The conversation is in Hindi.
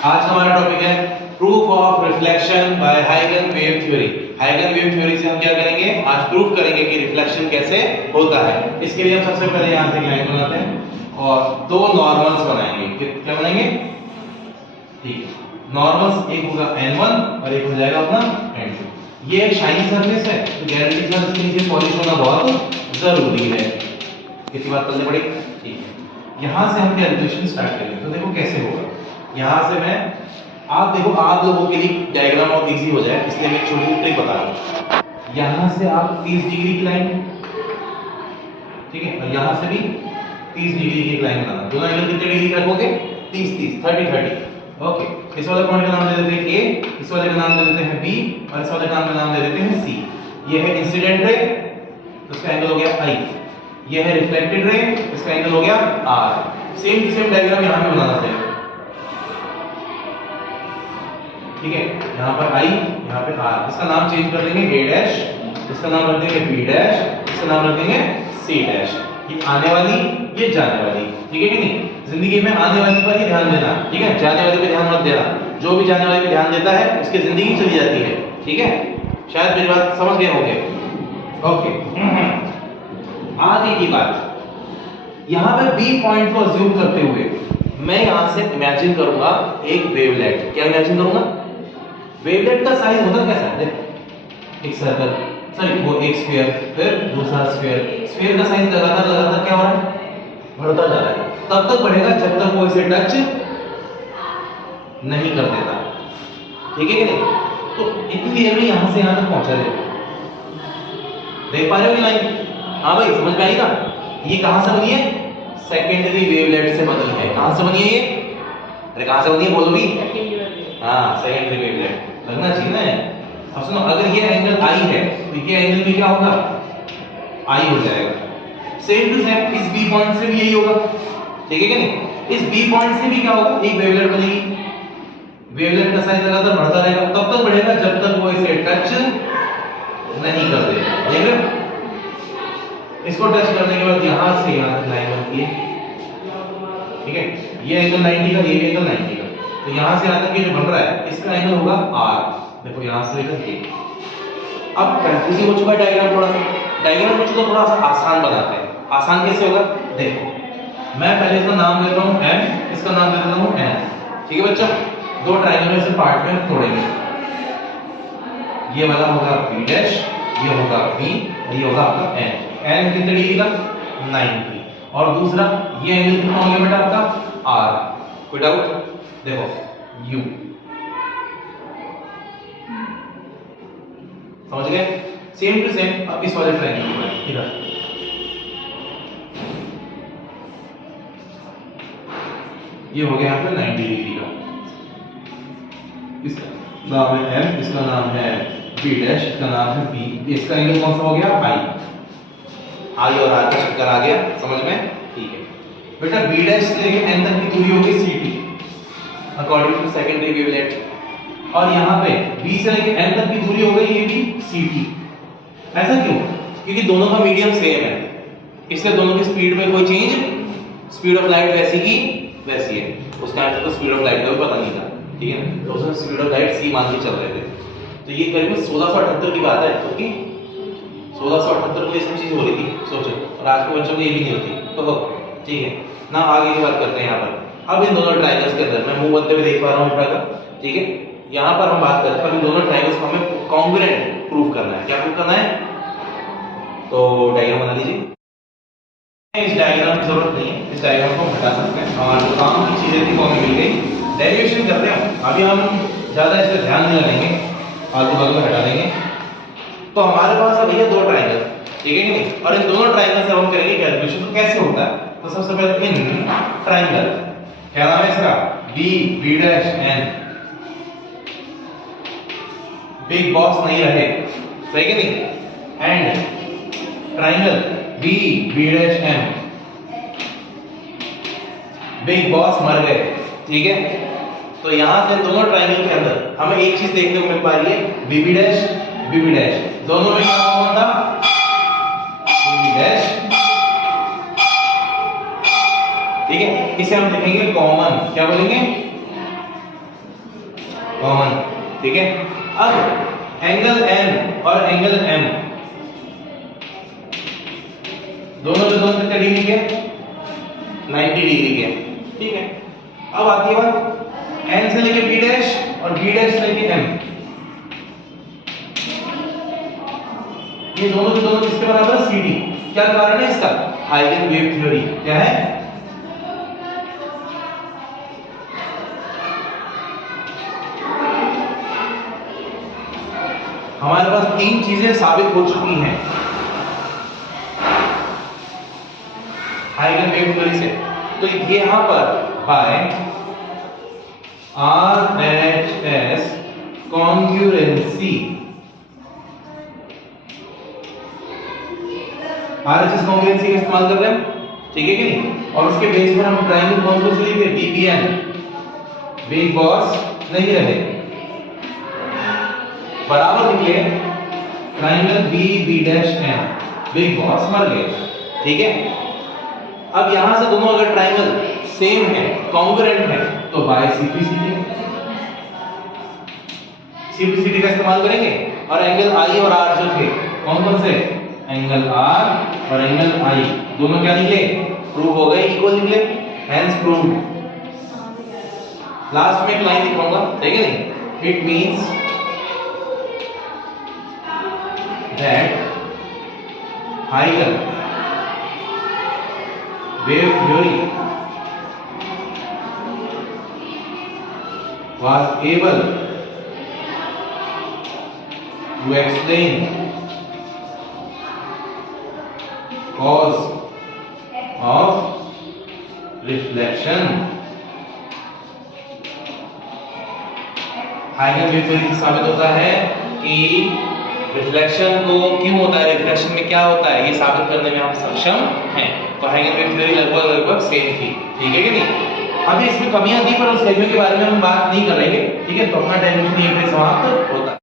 आज का हमारा टॉपिक है प्रूफ ऑफ रिफ्लेक्शन बाय हाइगन वेव थ्योरी। हाइगन वेव थ्योरी से हम क्या करेंगे, आज प्रूफ करेंगे कि रिफ्लेक्शन कैसे होता है। इसके लिए हम सबसे पहले यहां से एक लाइन बनाते हैं और दो नॉर्मल्स बनाएंगे। क्या बनाएंगे? ठीक, नॉर्मल्स एक होगा n1 और एक हो जाएगा अपना n2। ये एक शाइनी सरफेस है तो गारंटी से इसके नीचे पॉलिश होना बहुत जरूरी है। कितनी बात करनी पड़ेगी? ठीक है, यहां से हम कैलकुलेशन स्टार्ट करेंगे। तो देखो कैसे होगा, यहां से मैं आप देखो, आप लोगों के लिए डायग्राम और इजी हो जाए इसलिए मैं छोटी सी ट्रिक बता रहा हूं। यहां से आप 30 डिग्री की लाइन, ठीक है, और यहां से भी 30 डिग्री की लाइन बनाना। दोनों एंगल कितने डिग्री रखोगे? 30 30 30 30। ओके, इस वाले पॉइंट का नाम दे देते हैं ए, इस वाले का नाम दे देते हैं बी और इस वाले का नाम दे देते हैं सी। ये है इंसिडेंट रे, तो इसका एंगल हो गया आई। ये है रिफ्लेक्टेड रे, इसका एंगल हो गया R. Same to same diagram यहां पे बनाना है, ठीक है। यहां पर आई, यहां पे आर। इसका नाम चेंज कर देंगे ए डैश, इसका नाम रख देंगे बी डैश, इसका नाम रख देंगे सी डैश। ये आने वाली, ये जाने वाली, ठीक है कि नहीं? जिंदगी में आने वाली पर ही ध्यान देना, ठीक है, जाने वाले पे ध्यान मत देना। जो भी जाने वाले पे ध्यान देता है उसकी जिंदगी चली जाती है, ठीक है। शायद मेरी बात समझ गए होंगे। ओके, आगे की बात, यहां पे बी पॉइंट को अज्यूम करते हुए मैं यहां से इमेजिन करूंगा एक वेवलेट। क्या इमेजिन करूंगा? वेवलेट का साइज होता कैसा है? देख, एक सर्कल, सॉरी वो एक स्फीयर, फिर दूसरा स्फीयर। स्फीयर का साइज लगातार लगातार क्या हो रहा है? बढ़ता जा रहा है। तब तक बढ़ेगा जब तक वो इसे टच नहीं कर देता, ठीक है कि नहीं? तो इतनी देर में यहां से यहां तक पहुंचा दे। देख पा रहे हो कि नहीं? हाँ भाई, समझ में आई ना? ये कहां से बनी है? सेकेंडरी वेवलेट से बनी है। कहां से बनी है ये? अरे कहां से बनी है, बोलो भी। हाँ, सेकेंडरी वेवलेट लगना चाहिए ना। अब सुनो, अगर ये एंगल आई है तो ये एंगल भी क्या होगा? आई हो जाएगा। सेम टू सेम इस बी पॉइंट से भी यही होगा, ठीक है कि नहीं? इस बी पॉइंट से भी क्या होगा? एक वेवलेट बनेगी। वेवलेट का साइज लगातार बढ़ता रहेगा, तब तक बढ़ेगा जब तक वो इसे टच नहीं कर देगा, ठीक है। इसको टच करने के बाद यहां से यहां तक लाइन बनती है, ठीक है। ये एंगल 90 का, ये भी एंगल 90 का। तो यहां से यहां तक ये जो बन रहा है इसका एंगल होगा r। देखो यहां से लेकर ये। अब कंफ्यूजिंग हो चुका है डायग्राम थोड़ा सा। डायग्राम को तो थोड़ा सा आसान बनाते हैं। आसान कैसे होगा? देखो, मैं पहले इसका नाम देता हूं m, इसका नाम दे देता हूं n, ठीक है बच्चों। दो ट्रायंगल में से पार्ट में तोड़ेंगे। ये वाला होगा b डैश, ये होगा b और ये होगा आपका n। n कितने डिग्री का? 90। और दूसरा ये एंगल कितना हो गया बेटा आपका? r। कोई डाउट? देखो u, समझ गए? सेम टू सेम अब इस वाले ट्रायंगल की बात, इधर ये हो गया आपका 90 डिग्री का। इसका नाम है m, इसका नाम है b डैश, इसका नाम है b। इसका एंगल कौन सा हो गया? i। i और r का चक्कर आ गया, समझ में? ठीक है बेटा, b डैश से लेके n तक की दूरी होगी ct according to secondary wavelet. और यहां पे b से लेके n तक की दूरी हो गई ये भी ct। ऐसा क्यों? क्योंकि दोनों का मीडियम सेम है, इसलिए दोनों की स्पीड में कोई चेंज, स्पीड ऑफ लाइट वैसी की वैसी है। उसका आंसर तो स्पीड ऑफ लाइट का भी पता नहीं था, ठीक है। तो उसमें स्पीड ऑफ लाइट c मान के चल रहे थे। तो ये करीब 1678 की बात है, क्योंकि 1678 को ये सब चीज हो रही थी, सोचो। और आज के बच्चों को ये भी नहीं होती, तो ठीक है ना। आगे की बात करते हैं यहाँ पर। अब इन दोनों ट्रायंगल्स के अंदर मैं मुंह बंद करके देख पा रहा हूँ बेटा का, ठीक है। यहाँ पर हम बात करते हैं इन दोनों ट्रायंगल्स को हमें कॉन्ग्रुएंट प्रूव करना है। क्या प्रूव करना है? तो डायग्राम बना लीजिए। इस डायग्राम की जरूरत नहीं है, इस डायग्राम को हटा सकते हैं। और जो काम की चीजें थी वो हमें मिल गई। डेरिवेशन करते हैं। अभी हम ज्यादा इस पर ध्यान नहीं लगाएंगे, आगे बाजू में हटा देंगे। तो हमारे पास अब ये दो ट्रायंगल, ठीक है कि नहीं? और इन दोनों ट्रायंगल से हम करेंगे कैलकुलेशन। तो कैसे होता है? तो सबसे पहले इन ट्रायंगल, क्या नाम है इसका? b dash n। Big boss नहीं रहे, सही कि नहीं? And triangle b dash n, big boss मर गए, ठीक है। तो यहां से दोनों ट्रायंगल के अंदर हमें एक चीज देखने को मिल पा रही है, bb डैश bb डैश। दोनों में क्या कॉमन था? bb डैश, ठीक है। इसे हम लिखेंगे कॉमन। क्या बोलेंगे? कॉमन, ठीक है। अब एंगल N और एंगल M दोनों जो दोनों कितने डिग्री के, 90 डिग्री के, ठीक है। अब आती है बात N से लेके B डैश और B डैश से लेके M, ये दोनों के दोनों किसके बराबर है, CD। क्या कारण है इसका, हाइगन वेव थ्योरी। क्या है, हमारे पास तीन चीजें साबित हो चुकी हैं हाइगन वेव थ्योरी से। तो ये यहां पर by RHS congruency, RHS congruency का इस्तेमाल कर रहे हैं, ठीक है कि नहीं। और उसके बेस पर हम ट्रायंगल कौन सा लिए थे, DBN, बिग बॉस नहीं रहे, बराबर निकले ट्रायंगल BB'N, बिग बॉस मर गए, ठीक है। अब यहां से दोनों अगर ट्रायंगल सेम है, कॉन्ग्रुएंट है, तो बाय CPCD, CPCD का इस्तेमाल करेंगे। और एंगल I और R जो थे, कौन कौन से, एंगल R और एंगल I दोनों क्या निकले, प्रूव हो गए, इक्वल निकले, हेंस प्रूव्ड। लास्ट में एक लाइन लिखूंगा, ठीक है नहीं, it means that Huygens wave theory was able to explain cause of reflection। हाइगन वेव थ्योरी से साबित होता है कि रिफ्लेक्शन को क्यों होता है, रिफ्लेक्शन में क्या होता है, ये साबित करने में हम सक्षम हैं। तो हाइगन वेव थ्योरी लगभग सेम थी, ठीक है कि नहीं। अभी इसमें कमियां थी पर उस कमियों के बारे में हम बात नहीं करेंगे, ठीक है। तो अपना टाइम यहीं पे समाप्त होता है।